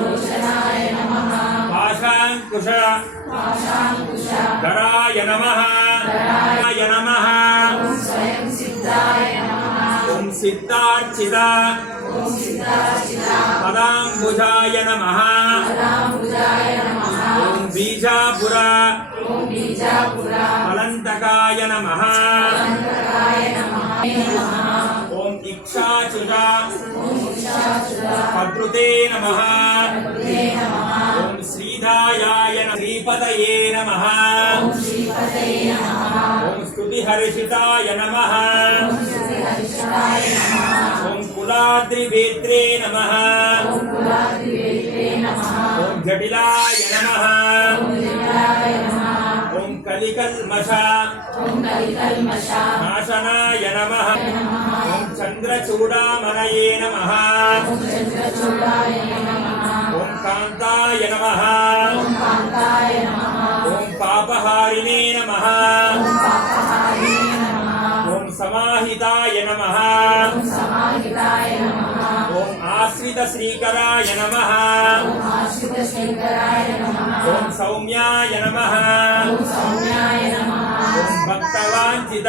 భూషణాయ నమ. పాశాంకుశ. ధరాయ నమ. నమ. ఓం సిద్ధార్చిత. పదాంబుజాయ నమ. ఓం బీజాపుర. ఫలంతకాయ నమ. ఓం ఇక్షాచుర పద్రుతే నమ. ఓం శ్రీధాయాయ శ్రీపతయే నమ. ఓం స్తుతిహర్షితాయ నమ. ఓం కులాద్రివేత్రే నమ. ఓం జటిలాయ నమ. ఓం కలికల్మష. నాశనాయ నమ. ఓం చంద్రచూడామణయే నమ ఓం కాంతాయ నమ ఓం పాపహారిణే నమ ఓం సమాహితాయ నమ ఓం ఆశ్రిత శ్రీకరాయ నమ ఓం సౌమ్యాయ నమ ఓం భక్తవాంఛిత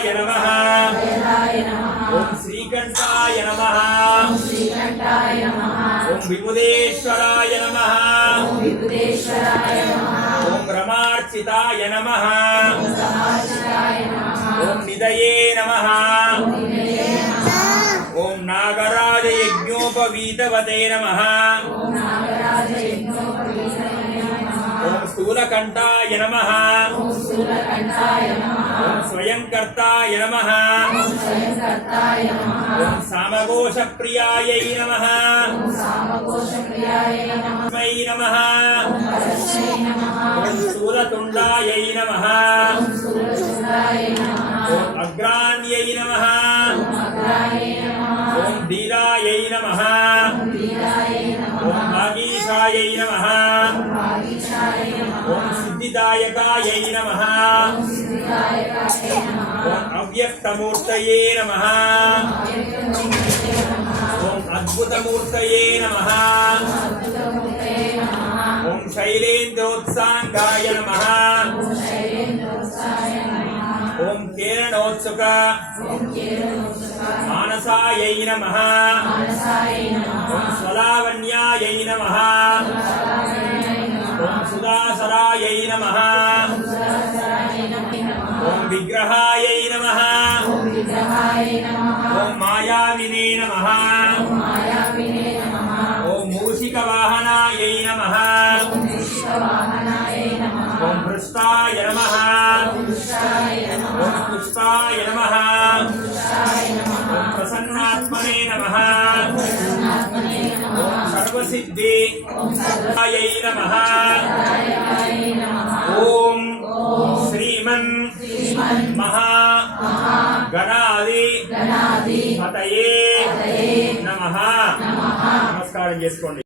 ఓం దాంతాయ నమ. ఓం జ్ఞానినే నమ. ఓం దయాయుతాయ నమ. ఓం బ్రహ్మద్వేష వివర్జితాయ నమ ఓం ప్రమద దైత్య భయదాయ నమ ఓం శ్రీకంఠాయ నమ ఓం విబుధేశ్వరాయ నమ ఓం రమార్చితాయ నమ. ఓం నిదయే నమ. ఓం నాగరాజ యజ్ఞోపవీతవతే నమ. ఓం స్థూలకంఠాయ నమ. ఓం స్వయంకర్తాయ నమ ఓం సామఘోష ప్రియాయై నమ తస్మై నమ ఓం స్థూలతుండాయై నమ ఓం అగ్రాణ్యై నమ ఓం ధీరాయై నమ ఓం వాగీశాయై నమ ఓం సిద్ధిదాయకాయై నమ ఓం అవ్యక్తమూర్తయే నమ ఓం అద్భుతమూర్తయే నమ ఓం శైలేంద్రోత్సాంగాయ నమ ఓం కేరణోత్సుక మానసాయై నమ ఓం స్వలావణ్యాయై నమ ఓం సుదాసరాయై నమ విగ్రహాయై నమ ఓం మాయావినే నమ ఓం మూషిక వాహనాయై నమ ఓం భృష్టాయ నమ ఓం పుష్పాయ నమ ఓం ప్రసన్నాత్మనే నమ ఓం సర్వసిద్ధి నమ ఓం మహా గణాది పతయే నమ నమస్కారం చేసుకోండి.